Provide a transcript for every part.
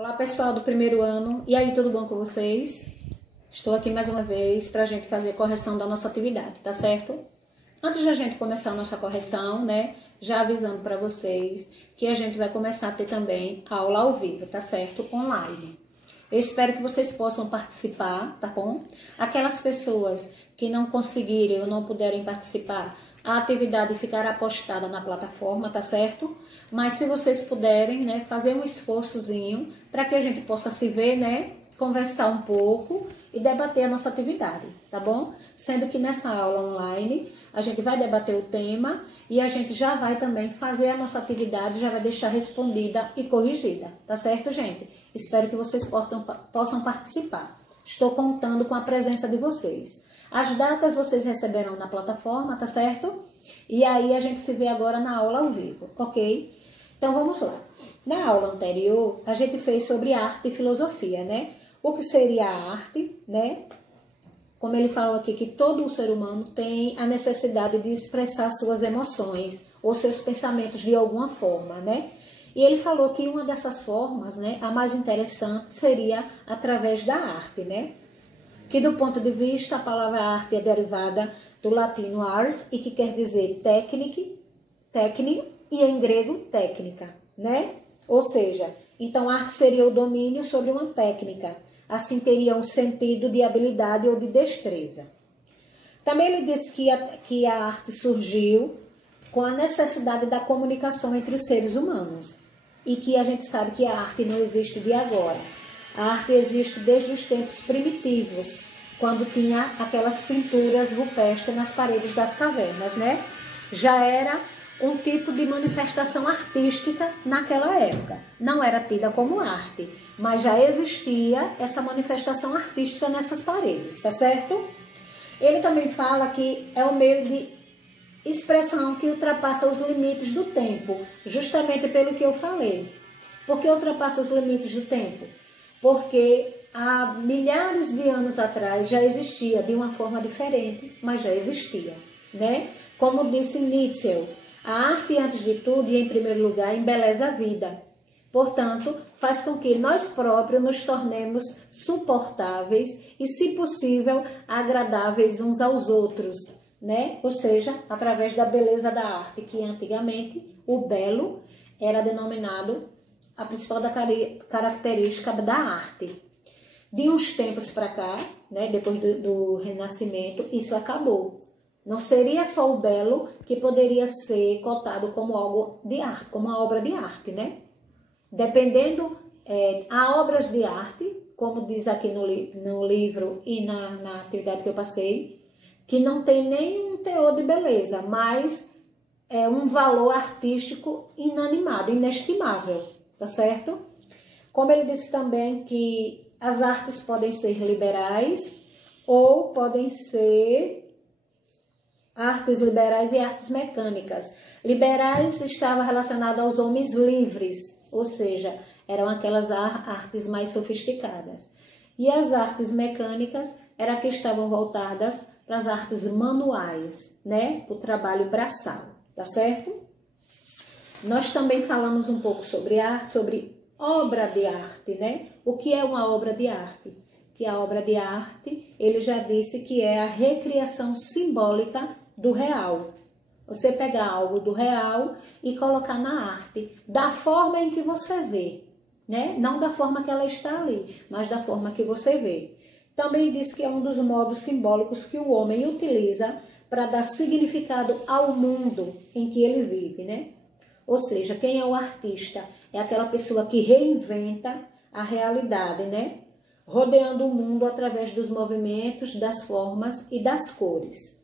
Olá pessoal do primeiro ano, e aí, tudo bom com vocês? Estou aqui mais uma vez para a gente fazer correção da nossa atividade, tá certo? Antes de a gente começar a nossa correção, né, já avisando para vocês que a gente vai começar a ter também aula ao vivo, tá certo? Online. Eu espero que vocês possam participar, tá bom? Aquelas pessoas que não conseguirem ou não puderem participar, a atividade ficará postada na plataforma, tá certo? Mas se vocês puderem, né, fazer um esforçozinho para que a gente possa se ver, né, conversar um pouco e debater a nossa atividade, tá bom? Sendo que nessa aula online a gente vai debater o tema e a gente já vai também fazer a nossa atividade, já vai deixar respondida e corrigida, tá certo, gente? Espero que vocês possam participar. Estou contando com a presença de vocês. As datas vocês receberão na plataforma, tá certo? E aí a gente se vê agora na aula ao vivo, ok? Então vamos lá. Na aula anterior, a gente fez sobre arte e filosofia, né? O que seria a arte, né? Como ele falou aqui, que todo ser humano tem a necessidade de expressar suas emoções ou seus pensamentos de alguma forma, né? E ele falou que uma dessas formas, né, a mais interessante, seria através da arte, né? Que do ponto de vista, a palavra arte é derivada do latino ars, e que quer dizer técnico, e em grego, técnica, né? Ou seja, então arte seria o domínio sobre uma técnica, assim teria um sentido de habilidade ou de destreza. Também ele disse que a arte surgiu com a necessidade da comunicação entre os seres humanos, e que a gente sabe que a arte não existe de agora. A arte existe desde os tempos primitivos, quando tinha aquelas pinturas rupestres nas paredes das cavernas, né? Já era um tipo de manifestação artística naquela época. Não era tida como arte, mas já existia essa manifestação artística nessas paredes, tá certo? Ele também fala que é um meio de expressão que ultrapassa os limites do tempo, justamente pelo que eu falei. Por que ultrapassa os limites do tempo? Porque há milhares de anos atrás já existia de uma forma diferente, mas já existia, né? Como disse Nietzsche, a arte, antes de tudo e em primeiro lugar, embeleza a vida. Portanto, faz com que nós próprios nos tornemos suportáveis e, se possível, agradáveis uns aos outros, né? Ou seja, através da beleza da arte, que antigamente o belo era denominado a principal característica da arte. De uns tempos para cá, né, depois do Renascimento, isso acabou. Não seria só o belo que poderia ser cotado como algo de arte, como uma obra de arte, né? Dependendo, há obras de arte, como diz aqui no livro e na atividade que eu passei, que não tem nenhum teor de beleza, mas é um valor artístico inanimado, inestimável, tá certo? Como ele disse também que as artes podem ser liberais ou podem ser artes liberais e artes mecânicas. Liberais estava relacionado aos homens livres, ou seja, eram aquelas artes mais sofisticadas. E as artes mecânicas eram que estavam voltadas para as artes manuais, né? O trabalho braçal, tá certo? Nós também falamos um pouco sobre arte, sobre obra de arte, né? O que é uma obra de arte? Que a obra de arte, ele já disse que é a recriação simbólica do real. Você pegar algo do real e colocar na arte, da forma em que você vê, né? Não da forma que ela está ali, mas da forma que você vê. Também diz que é um dos modos simbólicos que o homem utiliza para dar significado ao mundo em que ele vive, né? Ou seja, quem é o artista? É aquela pessoa que reinventa a realidade, né? Rodeando o mundo através dos movimentos, das formas e das cores.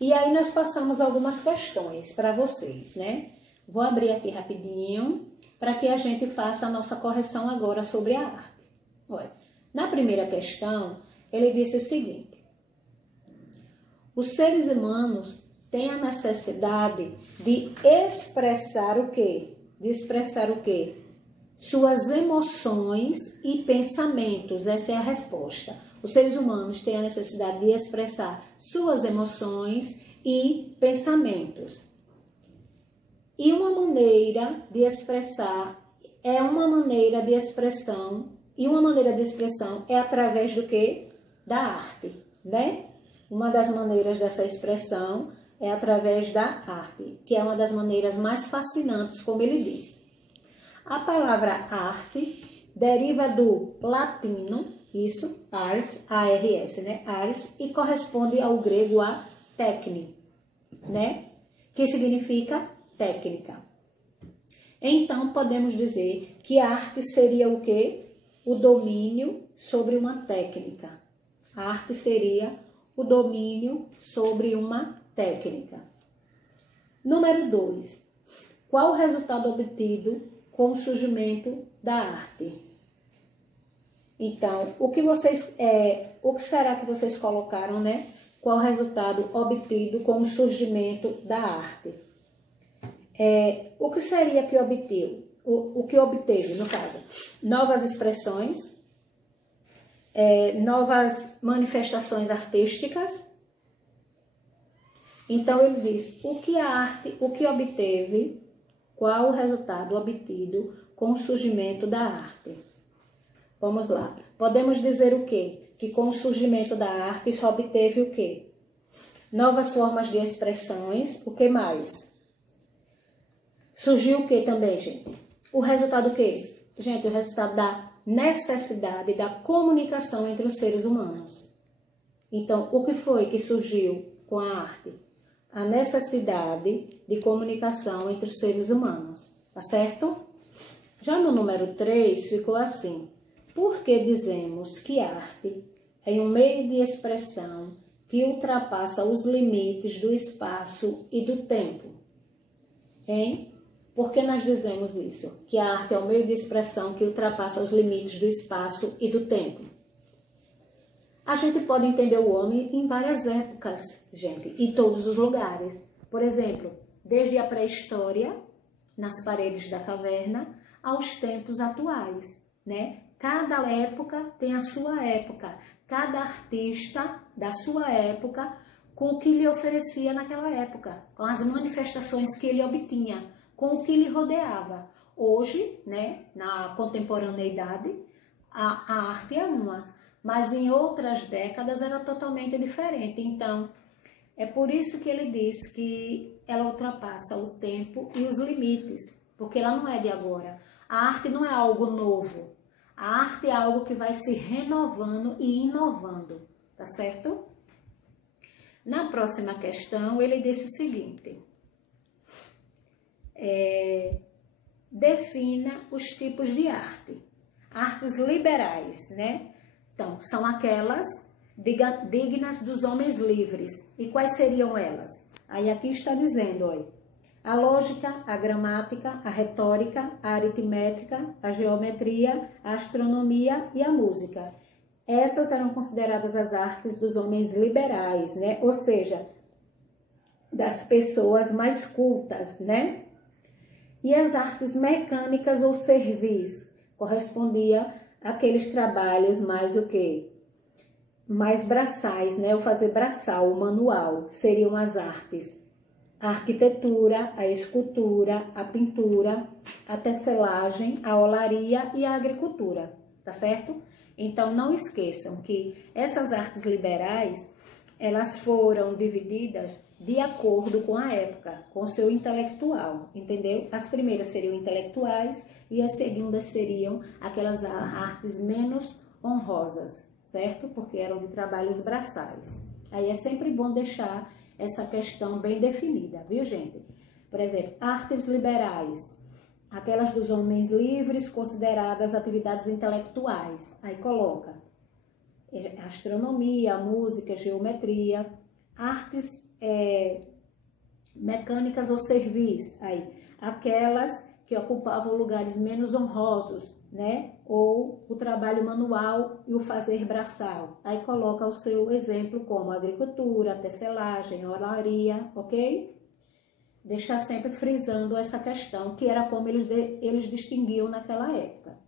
E aí nós passamos algumas questões para vocês, né? Vou abrir aqui rapidinho para que a gente faça a nossa correção agora sobre a arte. Olha, na primeira questão, ele disse o seguinte: os seres humanos têm a necessidade de expressar o quê? De expressar o quê? Suas emoções e pensamentos. Essa é a resposta. Os seres humanos têm a necessidade de expressar suas emoções e pensamentos. E uma maneira de expressar é uma maneira de expressão, e uma maneira de expressão é através do quê? Da arte, né? Uma das maneiras dessa expressão é através da arte, que é uma das maneiras mais fascinantes, como ele diz. A palavra arte deriva do latino, isso, ars, A-R-S, né? Ars, e corresponde ao grego a técnico, né? Que significa técnica. Então, podemos dizer que a arte seria o quê? O domínio sobre uma técnica. A arte seria o domínio sobre uma técnica. Número 2. Qual o resultado obtido com o surgimento da arte? Então, o que será que vocês colocaram, né? Qual o resultado obtido com o surgimento da arte? O que seria que obteve? O que obteve, no caso? Novas expressões, novas manifestações artísticas. Então, ele diz, o que obteve, qual o resultado obtido com o surgimento da arte? Vamos lá. Podemos dizer o quê? Que com o surgimento da arte só obteve o quê? Novas formas de expressões. O que mais? Surgiu o que também, gente? O resultado o quê? Gente, o resultado da necessidade da comunicação entre os seres humanos. Então, o que foi que surgiu com a arte? A necessidade de comunicação entre os seres humanos. Tá certo? Já no número 3 ficou assim. Por que dizemos que a arte é um meio de expressão que ultrapassa os limites do espaço e do tempo? Hein? Por que nós dizemos isso? Que a arte é um meio de expressão que ultrapassa os limites do espaço e do tempo. A gente pode entender o homem em várias épocas, gente, em todos os lugares. Por exemplo, desde a pré-história, nas paredes da caverna, aos tempos atuais, né? Cada época tem a sua época, cada artista da sua época com o que lhe oferecia naquela época, com as manifestações que ele obtinha, com o que lhe rodeava. Hoje, né, na contemporaneidade, a arte é uma, mas em outras décadas era totalmente diferente. Então, é por isso que ele diz que ela ultrapassa o tempo e os limites, porque ela não é de agora. A arte não é algo novo. A arte é algo que vai se renovando e inovando, tá certo? Na próxima questão, ele disse o seguinte. Defina os tipos de arte. Artes liberais, né? Então, são aquelas dignas dos homens livres. E quais seriam elas? Aí aqui está dizendo, olha, a lógica, a gramática, a retórica, a aritmética, a geometria, a astronomia e a música. Essas eram consideradas as artes dos homens liberais, né? Ou seja, das pessoas mais cultas, né? E as artes mecânicas ou servis correspondia àqueles trabalhos mais o quê? Mais braçais, né? O fazer braçal, o manual, seriam as artes. A arquitetura, a escultura, a pintura, a tecelagem, a olaria e a agricultura, tá certo? Então, não esqueçam que essas artes liberais, elas foram divididas de acordo com a época, com o seu intelectual, entendeu? As primeiras seriam intelectuais e as segundas seriam aquelas artes menos honrosas, certo? Porque eram de trabalhos braçais. Aí é sempre bom deixar essa questão bem definida, viu, gente? Por exemplo, artes liberais, aquelas dos homens livres consideradas atividades intelectuais. Aí coloca astronomia, música, geometria, artes mecânicas ou servis, aí aquelas que ocupavam lugares menos honrosos, né? Ou o trabalho manual e o fazer braçal. Aí coloca o seu exemplo como agricultura, tecelagem, olaria, ok? Deixar sempre frisando essa questão, que era como eles distinguiam naquela época.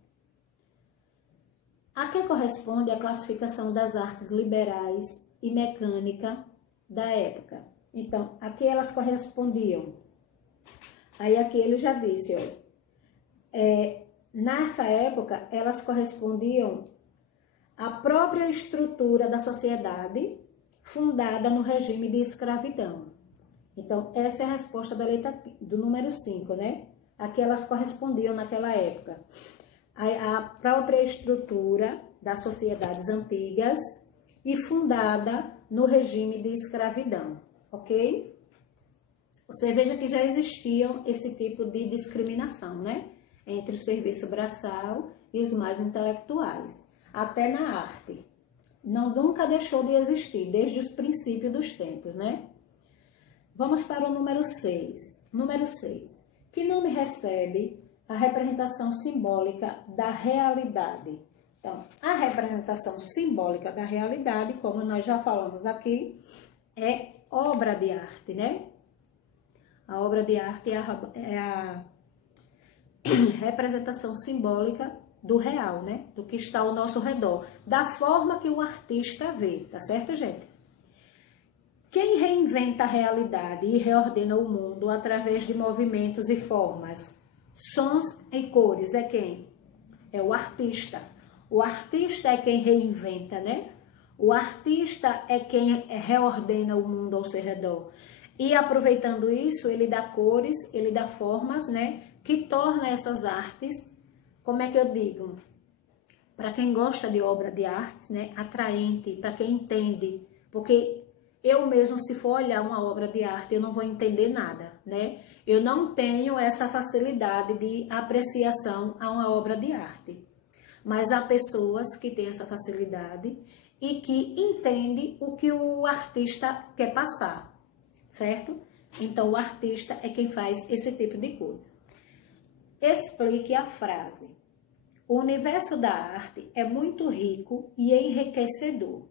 A que corresponde a classificação das artes liberais e mecânica da época? Então, a que elas correspondiam? Aí aqui ele já disse, ó, nessa época, elas correspondiam à própria estrutura da sociedade fundada no regime de escravidão. Então, essa é a resposta da letra do número 5, né? A que elas correspondiam naquela época. A própria estrutura das sociedades antigas e fundada no regime de escravidão, ok? Você veja que já existiam esse tipo de discriminação, né? Entre o serviço braçal e os mais intelectuais. Até na arte. Nunca deixou de existir, desde os princípios dos tempos, né? Vamos para o número 6. Número 6. Que nome recebe a representação simbólica da realidade? Então, a representação simbólica da realidade, como nós já falamos aqui, é obra de arte, né? A obra de arte é a representação simbólica do real, né? Do que está ao nosso redor, da forma que o artista vê, tá certo, gente? Quem reinventa a realidade e reordena o mundo através de movimentos e formas, sons e cores, é quem? É o artista. O artista é quem reinventa, né? O artista é quem reordena o mundo ao seu redor. E aproveitando isso, ele dá cores, ele dá formas, né? Que torna essas artes, como é que eu digo? Para quem gosta de obra de arte, né? Atraente, para quem entende. Porque eu mesmo, se for olhar uma obra de arte, eu não vou entender nada, né? Eu não tenho essa facilidade de apreciação a uma obra de arte. Mas há pessoas que têm essa facilidade e que entendem o que o artista quer passar, certo? Então, o artista é quem faz esse tipo de coisa. Explique a frase. O universo da arte é muito rico e enriquecedor.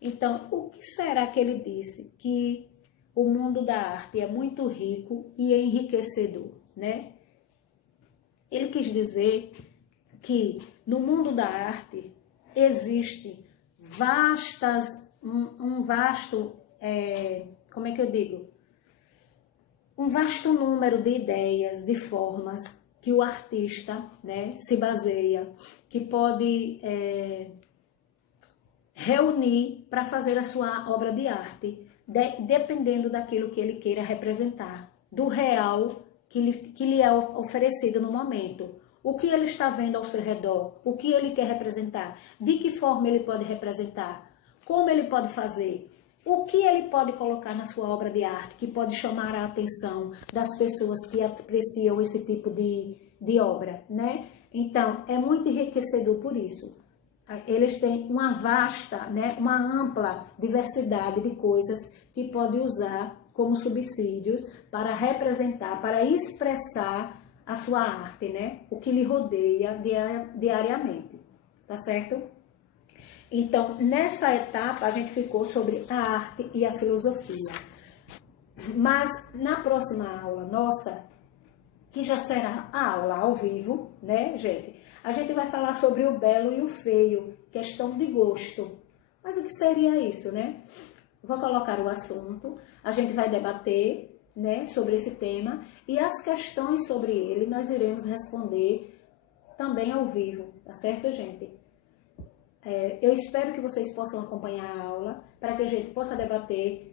Então, o que será que ele disse? Que o mundo da arte é muito rico e enriquecedor, né? Ele quis dizer que no mundo da arte existe um vasto, como é que eu digo? Um vasto número de ideias, de formas que o artista, né, se baseia, que pode reunir para fazer a sua obra de arte, dependendo daquilo que ele queira representar, do real que lhe é oferecido no momento. O que ele está vendo ao seu redor, o que ele quer representar, de que forma ele pode representar, como ele pode fazer, o que ele pode colocar na sua obra de arte que pode chamar a atenção das pessoas que apreciam esse tipo de obra, né? Então, é muito enriquecedor por isso. Eles têm uma vasta, né, uma ampla diversidade de coisas que pode usar como subsídios para representar, para expressar a sua arte, né? O que lhe rodeia diariamente, tá certo? Então, nessa etapa, a gente ficou sobre a arte e a filosofia. Mas, na próxima aula nossa, que já será a aula ao vivo, né, gente? A gente vai falar sobre o belo e o feio, questão de gosto. Mas o que seria isso, né? Vou colocar o assunto, a gente vai debater, né, sobre esse tema, e as questões sobre ele nós iremos responder também ao vivo, tá certo, gente? Eu espero que vocês possam acompanhar a aula, para que a gente possa debater,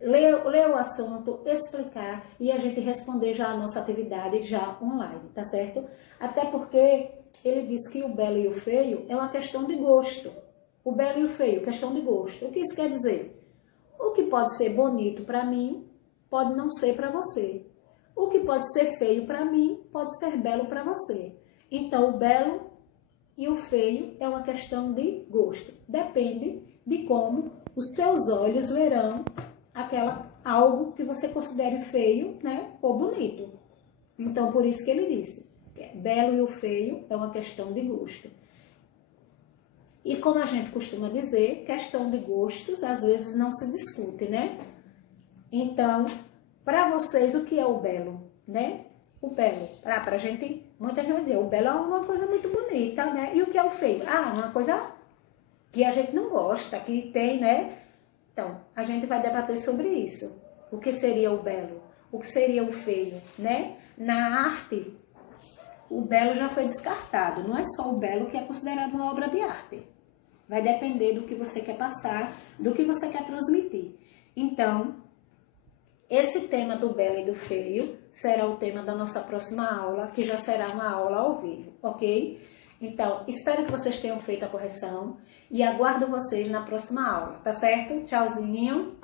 ler o assunto, explicar e a gente responder já a nossa atividade já online, tá certo? Até porque ele diz que o belo e o feio é uma questão de gosto. O belo e o feio, questão de gosto. O que isso quer dizer? O que pode ser bonito para mim, pode não ser para você. O que pode ser feio para mim, pode ser belo para você. Então, o belo e o feio é uma questão de gosto. Depende de como os seus olhos verão algo que você considere feio, né, ou bonito. Então, por isso que ele disse, que belo e o feio é uma questão de gosto. E como a gente costuma dizer, questão de gostos às vezes não se discute, né? Então, para vocês, o que é o belo, né? O belo, para a gente, muita gente vai dizer, o belo é uma coisa muito bonita, né? E o que é o feio? Ah, uma coisa que a gente não gosta, que tem, né? Então, a gente vai debater sobre isso. O que seria o belo? O que seria o feio, né? Na arte, o belo já foi descartado. Não é só o belo que é considerado uma obra de arte. Vai depender do que você quer passar, do que você quer transmitir. Então, esse tema do belo e do feio será o tema da nossa próxima aula, que já será uma aula ao vivo, ok? Então, espero que vocês tenham feito a correção e aguardo vocês na próxima aula, tá certo? Tchauzinho!